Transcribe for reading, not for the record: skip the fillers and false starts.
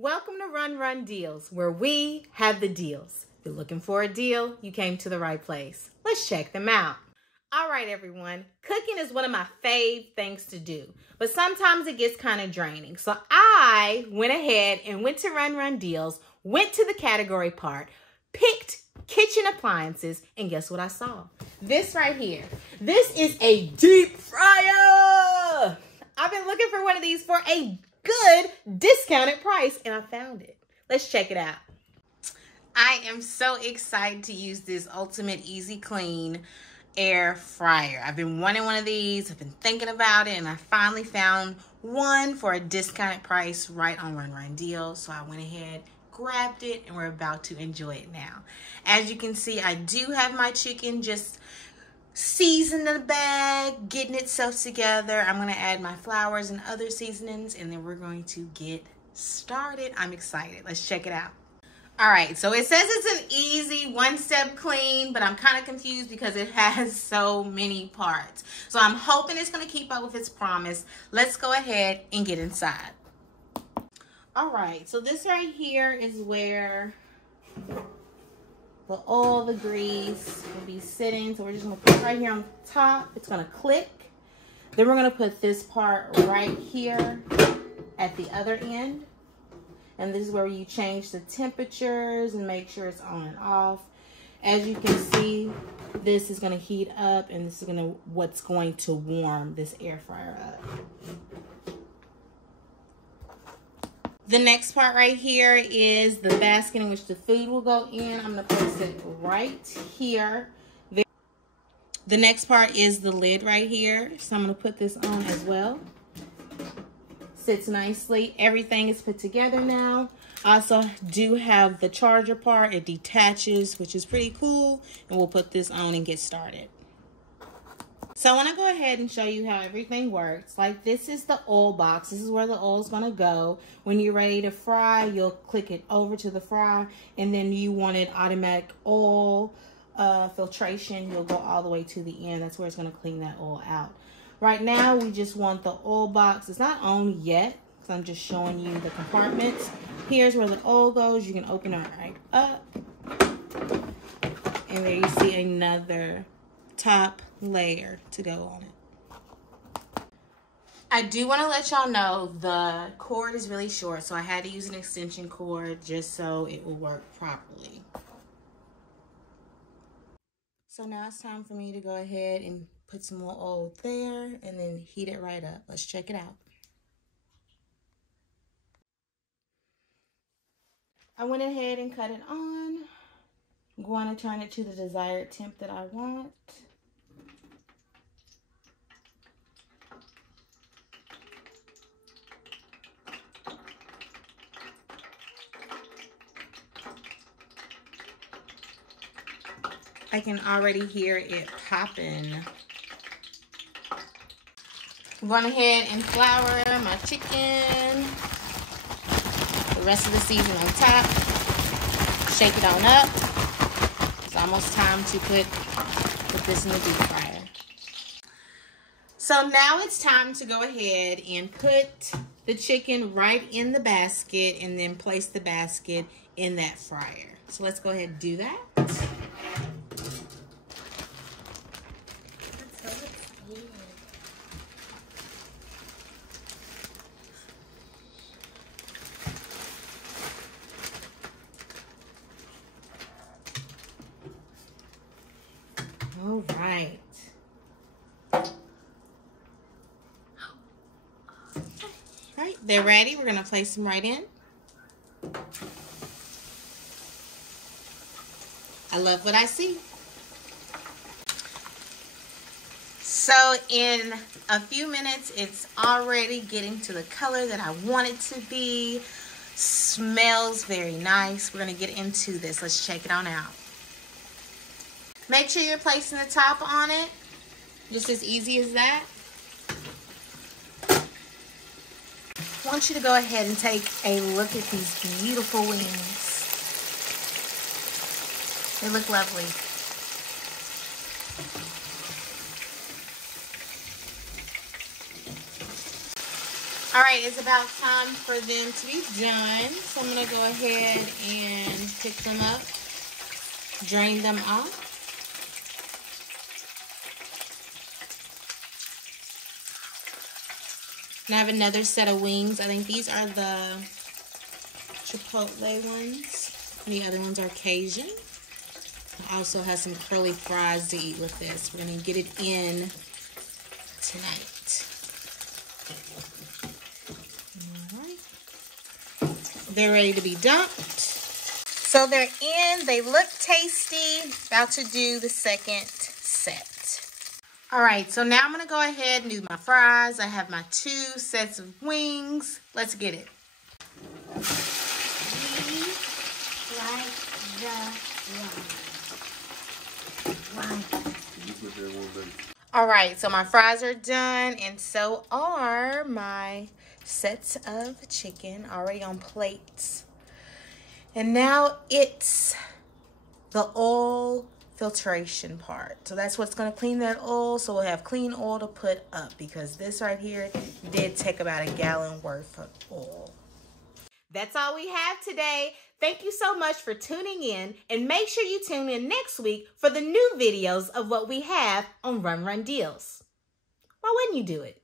Welcome to Run Deals, where we have the deals. If you're looking for a deal, you came to the right place. Let's check them out. All right, everyone. Cooking is one of my fave things to do, but sometimes it gets kind of draining. So I went ahead and went to Run Deals, went to the category part, picked kitchen appliances, and guess what I saw? This right here. This is a deep fryer. I've been looking for one of these for a good discounted price, and I found it. Let's check it out. I am so excited to use this Ultimate Easy Clean air fryer. I've been wanting one of these. I've been thinking about it, and I finally found one for a discounted price right on Run Deals. So I went ahead, grabbed it, and we're about to enjoy it now. As you can see, I do have my chicken just seasoned in the bag, getting itself together. I'm going to add my flours and other seasonings, and then we're going to get started. I'm excited. Let's check it out. All right, so it says it's an easy one-step clean, but I'm kind of confused because it has so many parts. So I'm hoping it's going to keep up with its promise. Let's go ahead and get inside. All right, so this right here is where all the grease will be sitting. So we're just going to put it right here on top. It's going to click. Then we're going to put this part right here at the other end. And this is where you change the temperatures and make sure it's on and off. As you can see, this is going to heat up, and this is what's going to warm this air fryer up. The next part right here is the basket in which the food will go in. I'm going to place it right here. The next part is the lid right here. So I'm going to put this on as well. Sits nicely. Everything is put together now. Also do have the charger part. It detaches, which is pretty cool. And we'll put this on and get started. So I want to go ahead and show you how everything works. Like, this is the oil box. This is where the oil is going to go. When you're ready to fry, you'll click it over to the fry. And then you wanted automatic oil filtration, you'll go all the way to the end. That's where it's going to clean that oil out. Right now, we just want the oil box. It's not on yet, so I'm just showing you the compartments. Here's where the oil goes. You can open it right up. And there you see another top layer to go on it. I do want to let y'all know the cord is really short, so I had to use an extension cord just so it will work properly. So now it's time for me to go ahead and put some more oil there and then heat it right up. Let's check it out. I went ahead and cut it on. I'm going to turn it to the desired temp that I want. I can already hear it popping. I'm going ahead and flour my chicken. The rest of the season on top. Shake it on up. It's almost time to put this in the deep fryer. So now it's time to go ahead and put the chicken right in the basket and then place the basket in that fryer. So let's go ahead and do that. All right. All right, they're ready. We're going to place them right in. I love what I see. So in a few minutes, it's already getting to the color that I want it to be. Smells very nice. We're going to get into this. Let's check it on out. Make sure you're placing the top on it, just as easy as that. I want you to go ahead and take a look at these beautiful wings. They look lovely. All right, it's about time for them to be done. So I'm going to go ahead and pick them up, drain them off. And I have another set of wings. I think these are the Chipotle ones. And the other ones are Cajun. I also have some curly fries to eat with this. We're going to get it in tonight. All right. They're ready to be dumped. So they're in. They look tasty. About to do the second set. All right, so now I'm going to go ahead and do my fries. I have my 2 sets of wings. Let's get it. We like the wine. All right, so my fries are done, and so are my sets of chicken already on plates. And now it's the oil filtration part. So that's what's going to clean that oil. So we'll have clean oil to put up, because this right here did take about a gallon worth of oil. That's all we have today. Thank you so much for tuning in, and make sure you tune in next week for the new videos of what we have on Run Run Deals. Why wouldn't you do it?